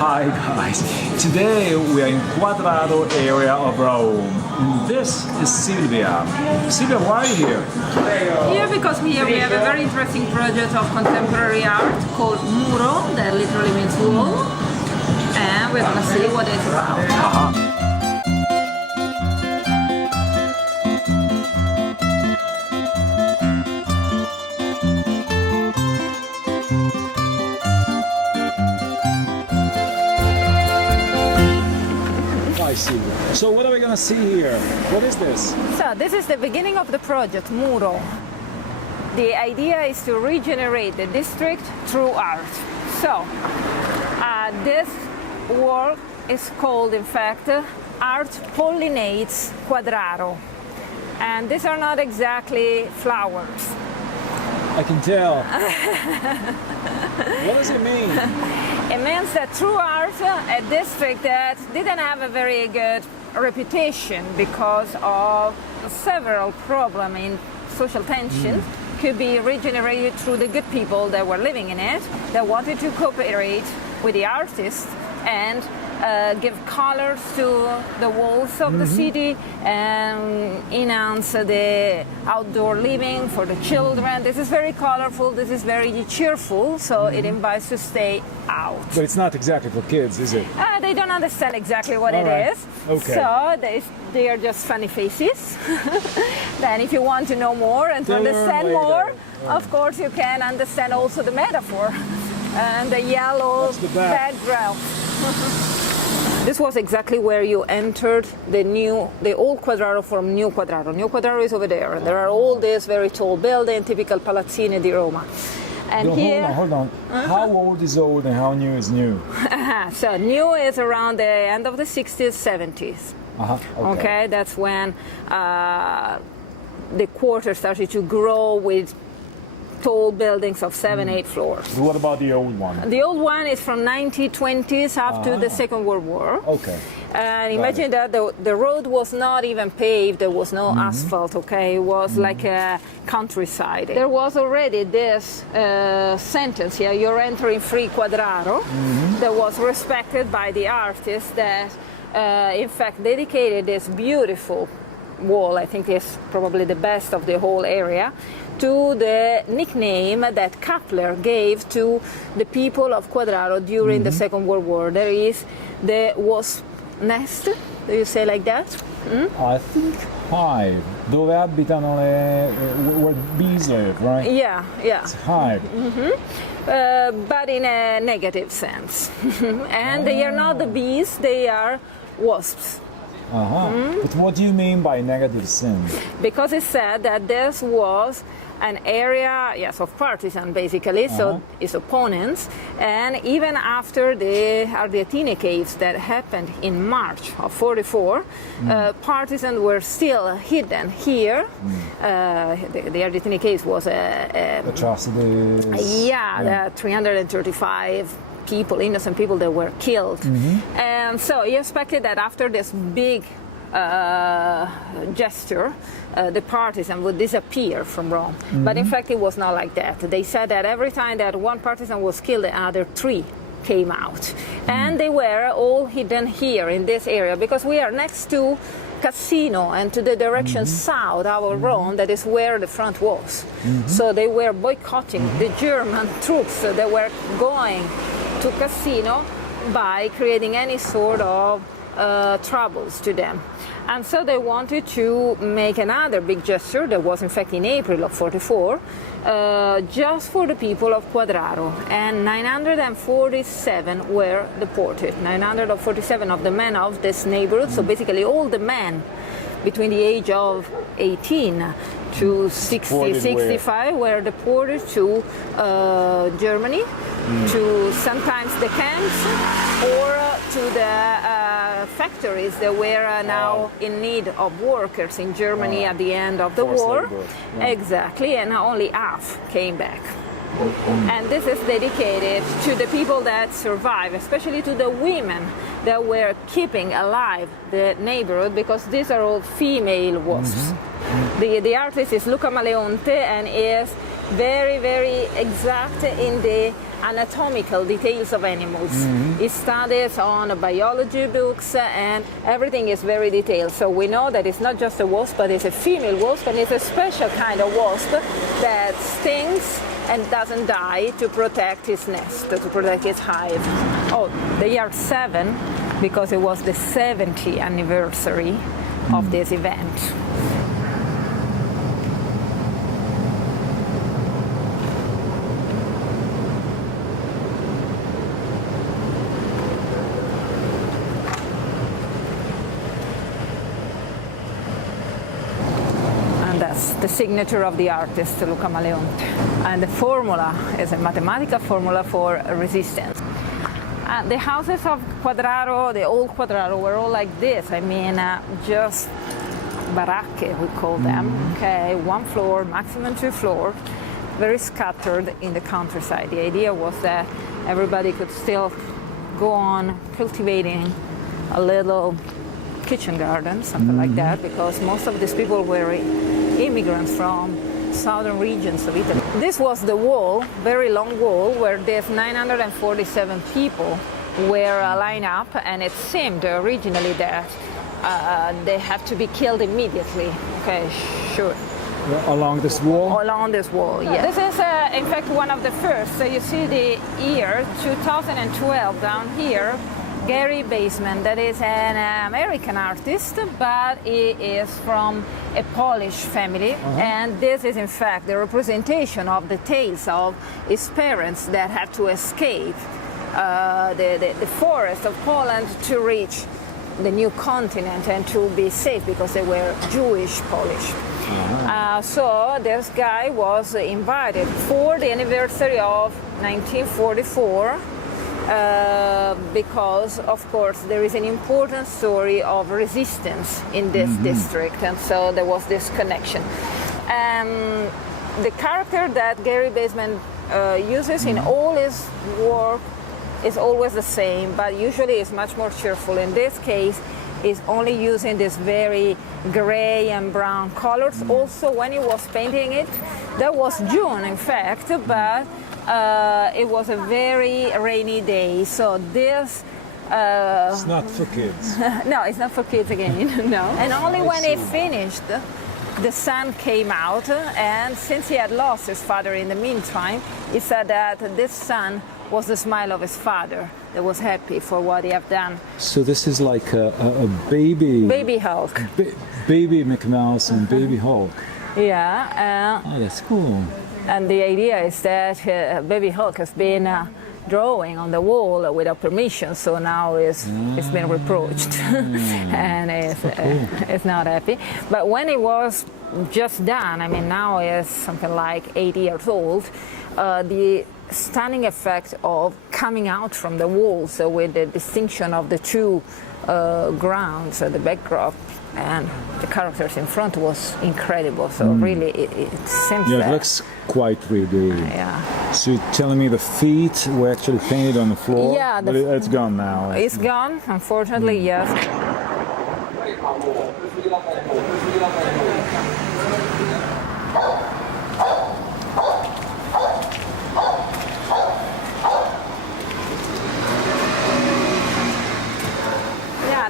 Hi guys, today we are in Quadraro area of Rome. This is Silvia. Silvia, why are you here? Here because here we have a very interesting project of contemporary art called muro, that literally means wall, and we're gonna see what it's about. I see. So what are we gonna see here? What is this? So this is the beginning of the project, muro. The idea is to regenerate the district through art. So this work is called, in fact, Art Pollinates Quadraro. And these are not exactly flowers. I can tell. What does it mean? It means that through art, a district that didn't have a very good reputation because of several problems in social tension could be regenerated through the good people that were living in it, that wanted to cooperate with the artists and give colors to the walls of the city and enhance the outdoor living for the children. This is very colorful, this is very cheerful, so it invites to stay out. But it's not exactly for kids, is it? They don't understand exactly what All it right. is. Okay. So they are just funny faces. Then if you want to know more and to They'll learn understand later. more, of course you can understand also the metaphor and the yellow That's the back. background. This was exactly where you entered the old Quadraro from New Quadraro. New Quadraro is over there, and there are all these very tall buildings, typical palazzine di Roma. And No, here, hold on. How old is old and how new is new? so new is around the end of the 60s, 70s. Okay, that's when the quarter started to grow with tall buildings of 7-8 floors. What about the old one? The old one is from 1920s up to the Second World War. Okay. And imagine that the road was not even paved, there was no asphalt, okay? It was like a countryside. There was already this sentence here, you're entering free Quadraro, that was respected by the artist that, in fact, dedicated this beautiful wall, I think is probably the best of the whole area, to the nickname that Kepler gave to the people of Quadraro during the Second World War. There is the wasp nest, do you say like that? I think hive. Dove abitano where bees live, right? Yeah, yeah. It's hive. But in a negative sense. And they are not the bees, they are wasps. But what do you mean by negative sin? Because it said that this was an area, yes, of partisans basically, so its opponents, and even after the Ardeatine caves that happened in March of 44, partisans were still hidden here. The Ardeatine caves was Atrocities. yeah, 335 people, innocent people that were killed. And so he expected that after this big gesture, the partisan would disappear from Rome. But in fact, it was not like that. They said that every time that one partisan was killed, the other three came out. And they were all hidden here in this area because we are next to Casino and to the direction south, our Rome, that is where the front was. So they were boycotting the German troops that were going to Casino by creating any sort of troubles to them. And so they wanted to make another big gesture that was in fact in April of 44, just for the people of Quadraro. And 947 were deported. 947 of the men of this neighborhood, so basically all the men between the age of 18 to 60, 65 were deported to Germany, to sometimes the camps or to the factories that were now in need of workers in Germany at the end of the war. Exactly, and only half came back. And this is dedicated to the people that survive, especially to the women that were keeping alive the neighborhood, because these are all female wasps. The artist is Luca Maleonte and is very, very exact in the anatomical details of animals. He studies on biology books and everything is very detailed. So we know that it's not just a wasp, but it's a female wasp, and it's a special kind of wasp that stings and doesn't die to protect his nest, to protect his hive. Oh, the year 7, because it was the 70th anniversary of this event. That's the signature of the artist, Luca Maleonte. And the formula is a mathematical formula for resistance. The houses of Quadraro, the old Quadraro, were all like this. I mean, just baracche, we call them. Okay, 1 floor, maximum 2 floors, very scattered in the countryside. The idea was that everybody could still go on cultivating a little kitchen garden, something like that, because most of these people were immigrants from southern regions of Italy. This was the wall, very long wall, where these 947 people were lined up, and it seemed originally that they have to be killed immediately. Okay, sure. Along this wall? Along this wall, yes. This is, in fact, one of the first. So you see the year 2012 down here. Gary Baseman, that is an American artist, but he is from a Polish family, and this is in fact the representation of the tales of his parents that had to escape the forest of Poland to reach the new continent and to be safe because they were Jewish Polish. So this guy was invited for the anniversary of 1944. Because, of course, there is an important story of resistance in this district, and so there was this connection. The character that Gary Baseman uses in all his work is always the same, but usually is much more cheerful. In this case, is only using this very gray and brown colors. Also, when he was painting it, that was June, in fact, but it was a very rainy day, so this... it's not for kids. No, it's not for kids again, no. And only when he finished, the sun came out, and since he had lost his father in the meantime, he said that this sun was the smile of his father that was happy for what he had done. So this is like a baby... Baby Hulk. Baby Mickey Mouse and baby Hulk. Yeah. Oh, that's cool. And the idea is that Baby Hulk has been drawing on the wall without permission, so now it's been reproached and it's not happy. But when it was just done, I mean, now it's something like 8 years old, the stunning effect of coming out from the wall, so with the distinction of the two grounds, the backdrop and the characters in front was incredible. So really, it seems yeah, that... it looks quite 3D. Yeah. So you're telling me the feet were actually painted on the floor? Yeah. But it's gone now. It's gone, unfortunately, yes.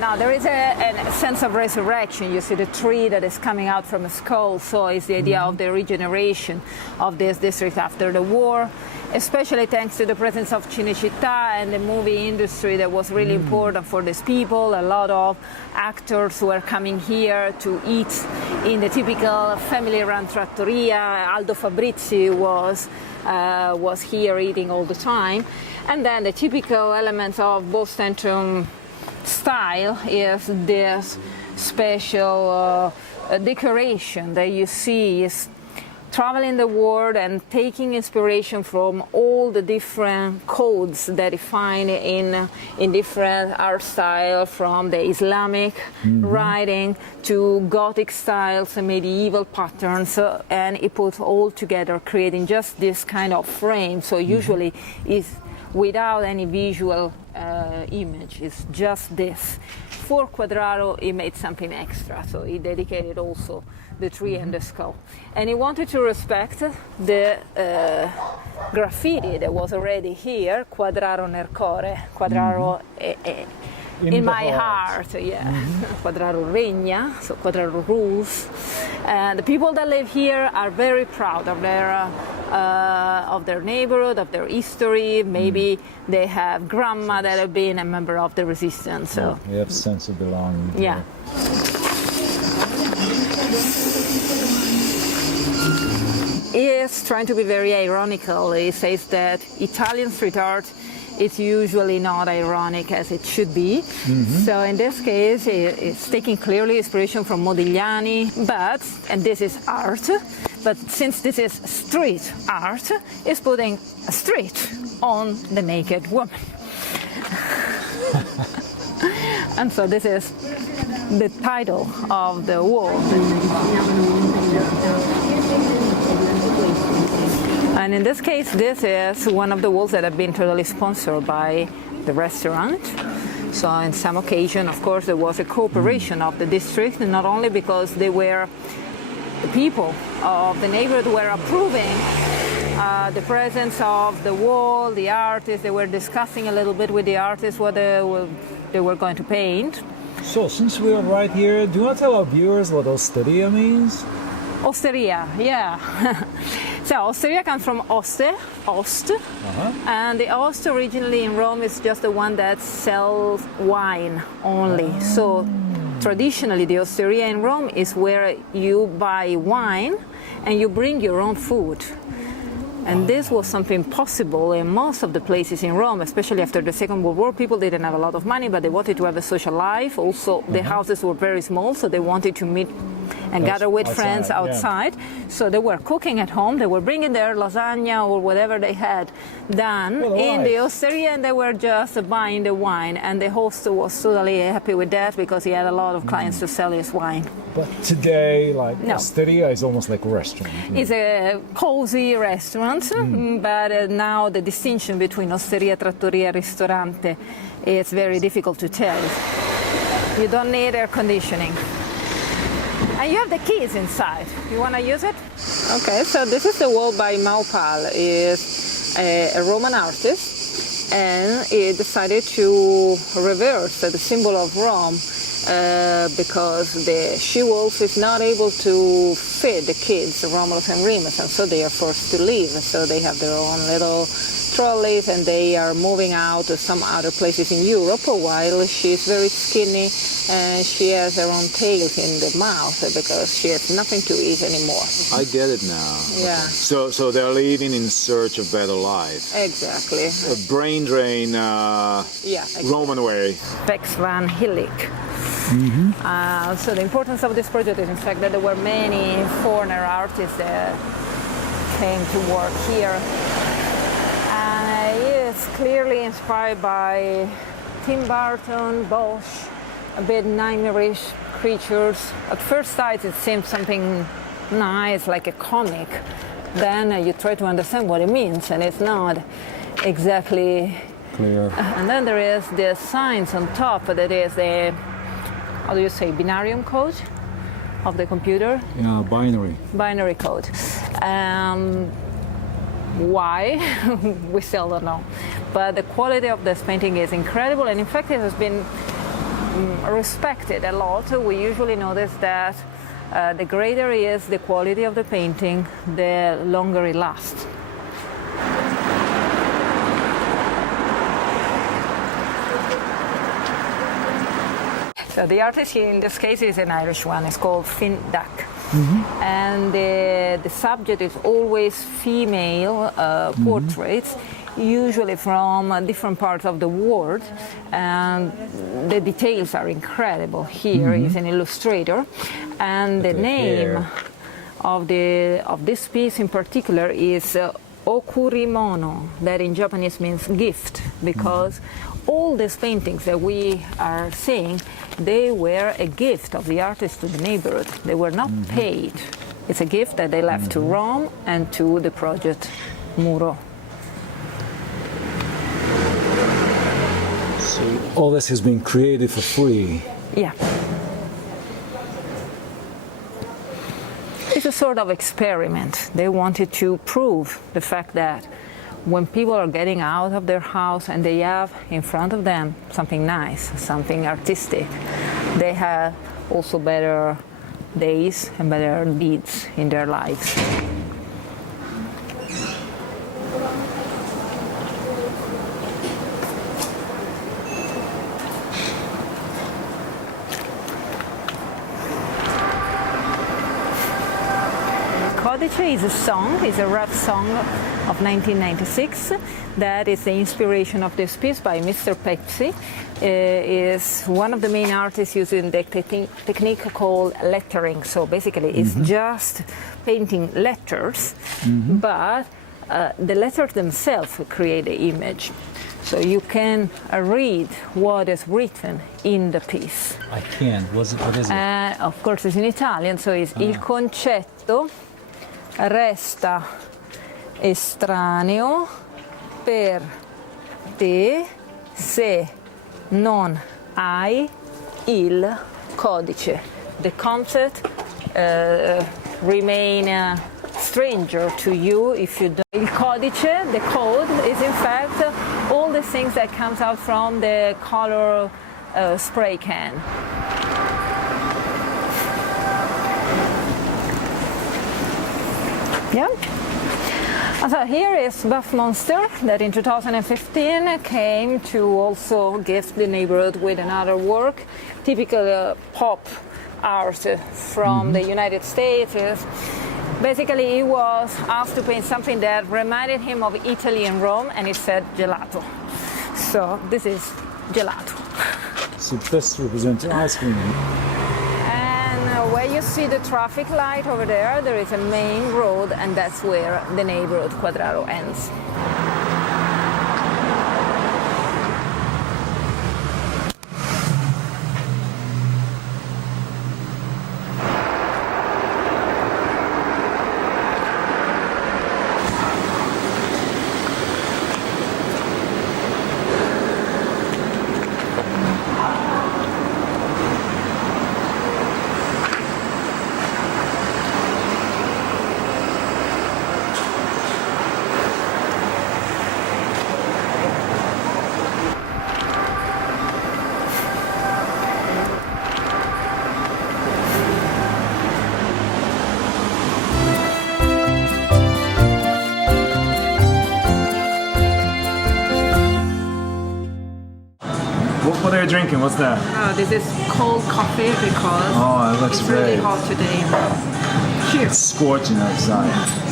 Now, there is a sense of resurrection. You see the tree that is coming out from a skull, so it's the idea of the regeneration of this district after the war, especially thanks to the presence of Cinecittà and the movie industry that was really important for these people. A lot of actors were coming here to eat in the typical family-run trattoria. Aldo Fabrizi was here eating all the time. And then the typical elements of Bow Centrum style is this special decoration that you see is traveling the world and taking inspiration from all the different codes that you find in different art style, from the Islamic writing to Gothic styles and medieval patterns, and it puts all together, creating just this kind of frame. So usually is without any visual image is just this. For Quadraro, he made something extra, so he dedicated also the tree and the skull. And he wanted to respect the graffiti that was already here, Quadraro nel core, Quadraro in my heart, yeah. Quadraro regna, so Quadraro rules. And the people that live here are very proud of their neighborhood, of their history. Maybe they have grandma that have been a member of the resistance. So They have sense of belonging. yeah. He is trying to be very ironical. He says that Italian street art is usually not ironic as it should be. So in this case, it's taking clearly inspiration from Modigliani, and this is art, but since this is street art, it's putting a street on the naked woman. And so this is the title of the wall. And in this case, this is one of the walls that have been totally sponsored by the restaurant. So in some occasion, of course, there was a cooperation of the district, not only because the people of the neighborhood were approving the presence of the wall, the artists, they were discussing a little bit with the artists what they were going to paint. So, since we are right here, do you want to tell our viewers what osteria means? Osteria, yeah. So osteria comes from oste, ost, and the ost originally in Rome is just the one that sells wine only. So traditionally the osteria in Rome is where you buy wine and you bring your own food. And this was something possible in most of the places in Rome, especially after the Second World War. People didn't have a lot of money, but they wanted to have a social life. Also, the houses were very small, so they wanted to meet and gather with friends outside. Yeah. So they were cooking at home. They were bringing their lasagna or whatever they had done in the osteria, and they were just buying the wine. And the host was totally happy with that because he had a lot of clients to sell his wine. But today, osteria is almost like a restaurant. It's a cozy restaurant, but now the distinction between osteria, trattoria, ristorante is very difficult to tell. You don't need air conditioning. And you have the keys inside. You want to use it? Okay, so this is the wall by Maupal. It's a Roman artist, and he decided to reverse the symbol of Rome because the she-wolf is not able to feed the kids, Romulus and Remus, and so they are forced to leave. So they have their own little trolleys, and they are moving out to some other places in Europe, while she's very skinny and she has her own tails in the mouth because she has nothing to eat anymore. I get it now. Yeah. Okay. So they're leaving in search of better life. Exactly. A brain drain, exactly. Roman way. Vex van Gillick. So the importance of this project is in fact that there were many foreigner artists that came to work here. And he is clearly inspired by Tim Burton, Bosch, a bit nightmarish creatures. At first sight it seems something nice, like a comic. Then you try to understand what it means, and it's not exactly clear. And then there is the signs on top that is the, how do you say, binarium code of the computer? Yeah, binary. Binary code. Why? We still don't know. But the quality of this painting is incredible, and in fact it has been respected a lot. We usually notice that the greater is the quality of the painting, the longer it lasts. So the artist here in this case is an Irish one. It's called Finn Duck. And the subject is always female portraits, usually from different parts of the world, and the details are incredible. Here is an illustrator, and the name of this piece in particular is Okurimono, that in Japanese means gift, because all these paintings that we are seeing, they were a gift of the artist to the neighborhood. They were not paid. It's a gift that they left to Rome and to the project Muro. all this has been created for free. Yeah. It's a sort of experiment. They wanted to prove the fact that when people are getting out of their house and they have in front of them something nice, something artistic, they have also better days and better deeds in their lives. Codice is a song, it's a rap song of 1996 that is the inspiration of this piece by Mr. Pepsi. Is one of the main artists using the technique called lettering. So basically it's just painting letters, but the letters themselves create the image. So you can read what is written in the piece. I can. What is it? Of course it's in Italian, so it's il concetto resta estraneo per te se non hai il codice. The concept remain stranger to you if you don't. Il codice, the code, is in fact all the things that comes out from the color spray can. Yeah. So here is Buff Monster that in 2015 came to also gift the neighborhood with another work, typical pop art from the United States. Basically, he was asked to paint something that reminded him of Italy and Rome, and it said gelato. So this is gelato. So this represents ice cream. And where you see the traffic light over there, there is a main road, and that's where the neighborhood Quadraro ends. What are you drinking? What's that? Oh, this is cold coffee because It looks it's really great. hot today. Cheers. It's scorching outside.